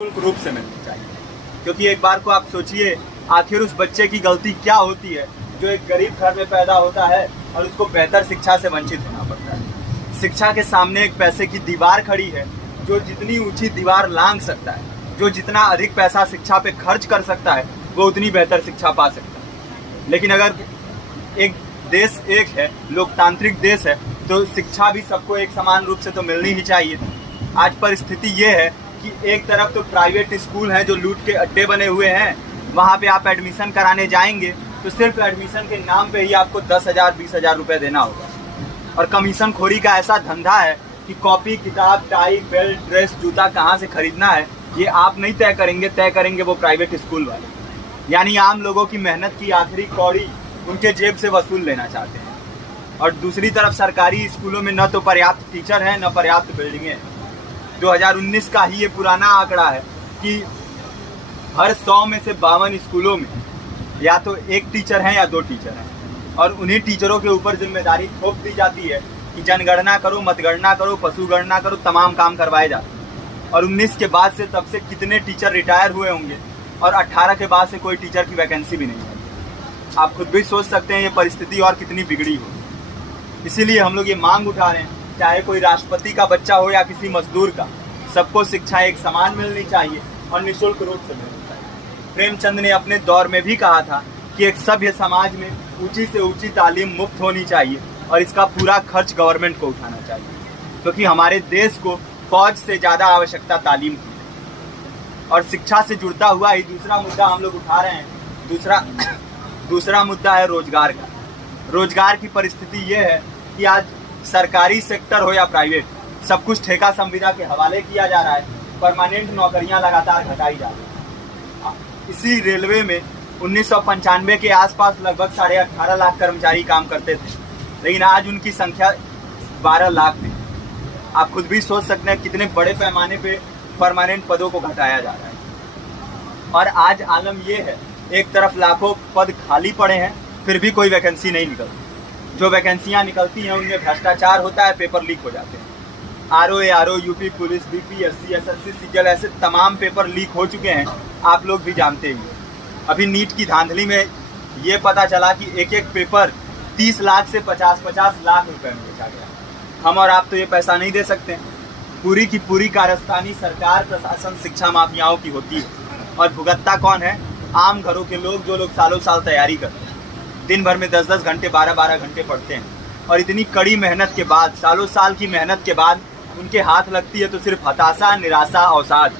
निःशुल्क रूप से मिलनी चाहिए। क्योंकि एक बार को आप सोचिए, आखिर उस बच्चे की गलती क्या होती है जो एक गरीब घर में पैदा होता है और उसको बेहतर शिक्षा से वंचित होना पड़ता है। शिक्षा के सामने एक पैसे की दीवार खड़ी है, जो जितनी ऊंची दीवार लांघ सकता है, जो जितना अधिक पैसा शिक्षा पे खर्च कर सकता है, वो उतनी बेहतर शिक्षा पा सकता है। लेकिन अगर एक देश एक है, लोकतांत्रिक देश है, तो शिक्षा भी सबको एक समान रूप से तो मिलनी ही चाहिए। आज परिस्थिति ये है कि एक तरफ तो प्राइवेट स्कूल हैं जो लूट के अड्डे बने हुए हैं, वहाँ पे आप एडमिशन कराने जाएंगे तो सिर्फ एडमिशन के नाम पे ही आपको 10,000 20,000 रुपये देना होगा। और कमीशन खोरी का ऐसा धंधा है कि कॉपी किताब टाई बेल्ट ड्रेस जूता कहाँ से खरीदना है ये आप नहीं तय करेंगे वो प्राइवेट स्कूल वाले। यानी आम लोगों की मेहनत की आखिरी कौड़ी उनके जेब से वसूल लेना चाहते हैं। और दूसरी तरफ सरकारी स्कूलों में न तो पर्याप्त टीचर हैं न पर्याप्त बिल्डिंगें हैं। 2019 का ही ये पुराना आंकड़ा है कि हर 100 में से 52 स्कूलों में या तो एक टीचर है या 2 टीचर हैं। और उन्हीं टीचरों के ऊपर जिम्मेदारी थोप दी जाती है कि जनगणना करो, मतगणना करो, पशुगणना करो, तमाम काम करवाए जाते हैं। और 19 के बाद से तब से कितने टीचर रिटायर हुए होंगे और 18 के बाद से कोई टीचर की वैकेंसी भी नहीं है। आप खुद भी सोच सकते हैं ये परिस्थिति और कितनी बिगड़ी हो। इसीलिए हम लोग ये मांग उठा रहे हैं, चाहे कोई राष्ट्रपति का बच्चा हो या किसी मजदूर का, सबको शिक्षा एक समान मिलनी चाहिए और निःशुल्क रूप से मिलनी चाहिए। प्रेमचंद ने अपने दौर में भी कहा था कि एक सभ्य समाज में ऊंची से ऊंची तालीम मुफ्त होनी चाहिए और इसका पूरा खर्च गवर्नमेंट को उठाना चाहिए। क्योंकि हमारे देश को फौज से ज़्यादा आवश्यकता तालीम की है। और शिक्षा से जुड़ता हुआ ही दूसरा मुद्दा हम लोग उठा रहे हैं। दूसरा मुद्दा है रोजगार का। रोजगार की परिस्थिति ये है कि आज सरकारी सेक्टर हो या प्राइवेट, सब कुछ ठेका संविदा के हवाले किया जा रहा है। परमानेंट नौकरियां लगातार घटाई जा रही हैं। इसी रेलवे में 1995 के आसपास लगभग 18.5 लाख कर्मचारी काम करते थे, लेकिन आज उनकी संख्या 12 लाख थी। आप खुद भी सोच सकते हैं कितने बड़े पैमाने पे परमानेंट पदों को घटाया जा रहा है। और आज आलम ये है, एक तरफ लाखों पद खाली पड़े हैं, फिर भी कोई वैकेंसी नहीं निकलती। जो वैकेंसियां निकलती हैं उनमें भ्रष्टाचार होता है, पेपर लीक हो जाते हैं। RO, UP police, BPSC, SSC, CGL, ऐसे तमाम पेपर लीक हो चुके हैं, आप लोग भी जानते ही। अभी नीट की धांधली में ये पता चला कि एक एक पेपर 30 लाख से 50-50 लाख रुपए में बेचा गया। हम और आप तो ये पैसा नहीं दे सकते। पूरी की पूरी कारस्तानी सरकार, प्रशासन, शिक्षा माफियाओं की होती है। और भुगतता कौन है? आम घरों के लोग, जो लोग सालों साल तैयारी करते हैं, दिन भर में 10-10 घंटे 12-12 घंटे पढ़ते हैं। और इतनी कड़ी मेहनत के बाद, सालों साल की मेहनत के बाद उनके हाथ लगती है तो सिर्फ हताशा, निराशा, अवसाद।